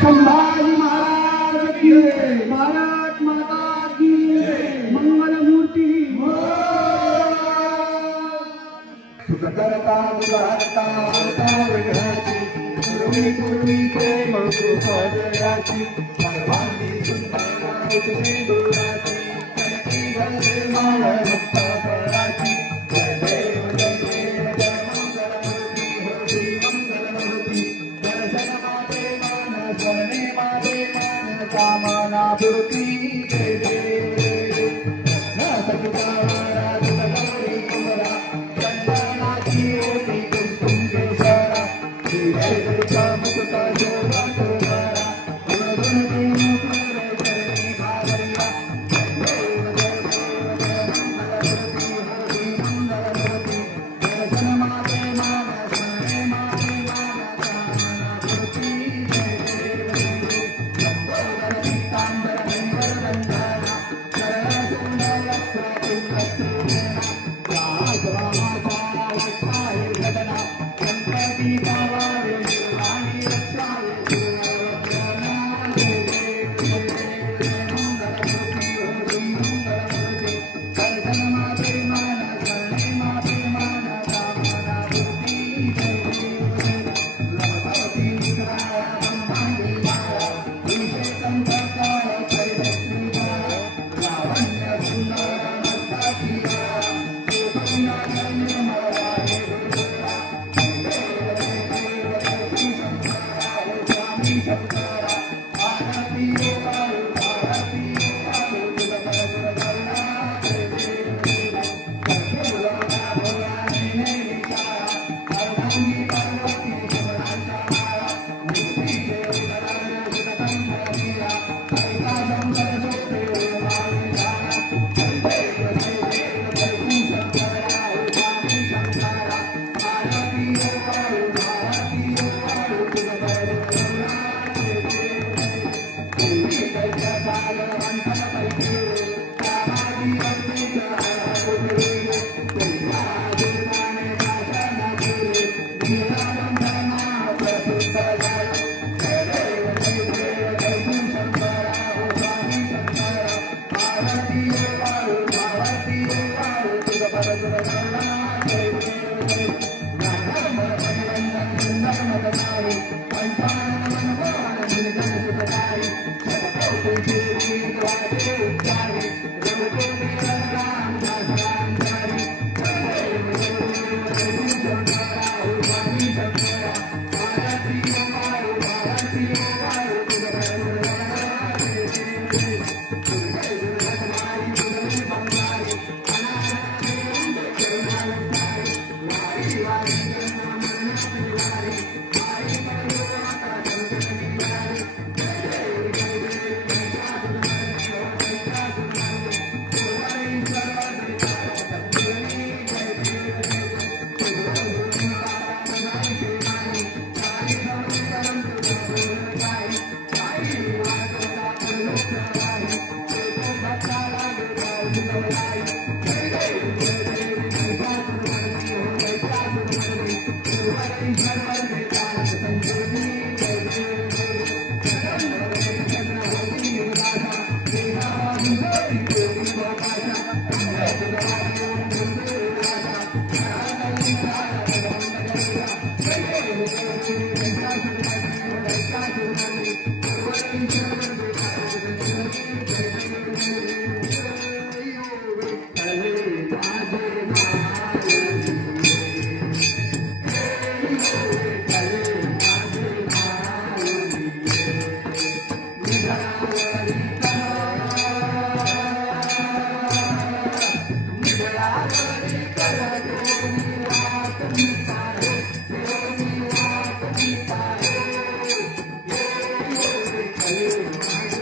संभाजी महाराज की भारत माता की मंगल मूर्ती सुखकर्ता दुरारता विघ्नाची पूर्वी पूर्वी प्रेम कृपादयाची सर्वांनी सुंदर तुझे दुराची कणकी घरे माळ भक्ता फळाची जय देव जय देव जय मंगलमूर्ती होती दर्शन माते मान स्मरणे माते मान कामना पूर्ती जय देव जय देव नाथ तुकारा तुकारी कुमरा चंदनाची होती कुंकुम केसरा जय दुर्गा मुकुटा शोभा तुम्हारा गुणगुण मुकुरे चरणी घालया जय देव जय मंगलमूर्ती होती मंगलमूर्ती दर्शन माते मान स्मरणे माते मान कामना पूर्ती जय देव जय देव लंबोदर पीतांबर भंगर बंधना शरण सुंदर प्रतिपत्तीना राज रामाचा वट्टाय घटना संतती गावारे निर्वाणी रक्षाय सुरवदना जय देव जय देव मंगलमूर्ती होती मंगलमूर्ती दर्शन माते मान शरणे माते मान कामना पूर्ती जय देव जय देव लवती विग्रहाय ब्रह्मांडी माया विशेषं कर्ताय कैलक्ष्मी माया लावण्य सुंदर मस्ताची माया सुखुना धन्य मराये गुरुदेवा जय देव जय देव जय शंकरा हो स्वामी शंकरा आरती वायु तुझ गुरुदेवा जय देव जय देव भोला भोलाने विचारा अर्धांगी पार्वती शिवरांच्या माळा मूर्तीचे उदराने सुतकंठ मीरा ऐका शंकर सोपे मागे जाणा जय देव जय देव जय शंकरा हो स्वामी शंकरा आरती वायु तुझ गुरुदेवा जय देव जय देव दैत्य जाल मंथन पैकी त्यामागी अग्नीच्या हरपुरी तुझ्या दुर्गाने शासन केले नीलकंठना प्रसिद्ध झाला जय देव जय देव जय शंकरा हो स्वामी शंकरा आरती वायु तुझ गुरुदेवा जय देव जय नाम मनवंदन सुंदर मदनारी पंचानन मनमोहन निर्जन सुखदारी शतकोटी कीर्ति वाजे उच्चारी रघुकुटी राम दासराम धारी जय देव जय शंकरा हो स्वामी शंकरा आरती वायु तुझ गुरुदेवा जय देव जय दुर्गे दुर्गतमारी दुर्गे बंगारी अनाथ देवंदे करुणावतारी वारी वारी मन वारी वारी करुणाता संतनी वारी जय देव जय देव जय साधुनाथ जय साधुनाथ पूर्वी सर्व जय देव जय देव साई करम तुझ साई साई वाजता लोकवाही तो बचाला गुरुदेव जय देव जय देव जय साधुनाथ जय साधुनाथ पूर्वी सर्व जय संजीवनी जय देव जय देव चरण चरण होती निराशा देहा होती देवी मोकाशा अमृत ओम दुर्गाशा नारायण नारायण जय देव जय देव जय साधुनाथ जय साधुनाथ पूर्वी सर्व जय संजीवनी जय देव जय देव हरे माझे नारायण Hare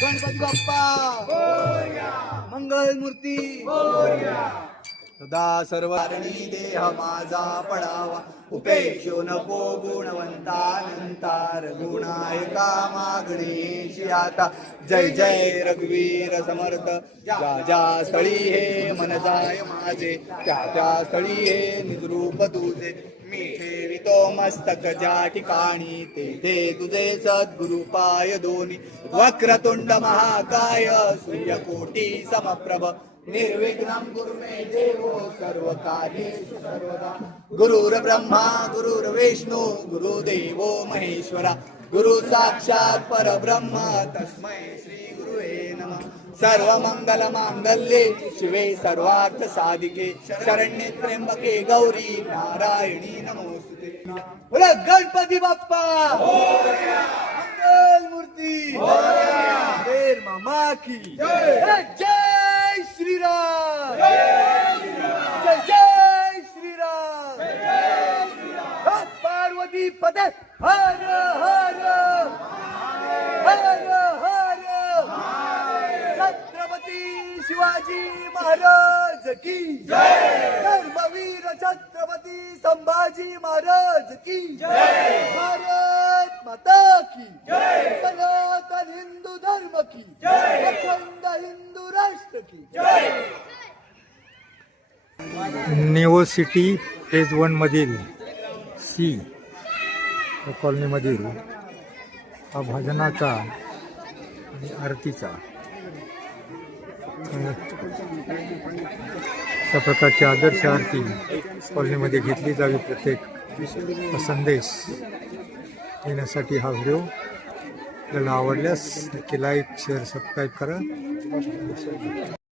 गणपती बाप्पा मंगल मूर्ती सदा सर्वारणी देह माझा पडावा उपेक्षो नको गुणवंतानंतार गुणायका मागणेशी आता जय जय रघुवीर समर्थ ज्या ज्या स्थळी हे मन जाय माझे त्या त्या स्थळी हे निजरूप तुझे मी ठेवितो मस्तक ज्या ठिकाणी तेथे तुझे सद्गुरु पाय दोन्ही वक्रतुंड महाकाय सूर्यकोटी समप्रभ निर्विघ्नं कुरु मे देवो सर्वकार्येषु सर्वदा गुरुर्ब्रह्मा गुरुर्विष्णु गुरुदेवो महेश्वरा गुरु साक्षात् परब्रह्म तस्मै श्री गुरुवे नमः सर्वमंगल मांगल्ये शिवे सर्वार्थ साधिके शरण्ये त्र्यंबके गौरी नारायणी नमोस्तुते बोला गणपती बाप्पा मंगल मूर्ती देर मामा की जय श्रीराम जय जय श्रीराम पार्वती पदे हर हर हर हर छत्रपती शिवाजी महाराज की जय धर्मवीर छत्रपती संभाजी महाराज की जय भारत माता की जय सनातन हिंदू धर्म की जय अखंड हिंदू राष्ट्र की जय नेओ सिटी फेज 1 मधील सी कॉलनीमधील हा भजनाचा आणि आरतीचा अशा प्रकारची आदर्श आरती कॉलनीमध्ये घेतली जावी प्रत्येक संदेश देण्यासाठी हा व्हिडिओ आपल्याला आवडल्यास नक्की लाईक शेअर सबस्क्राईब करा.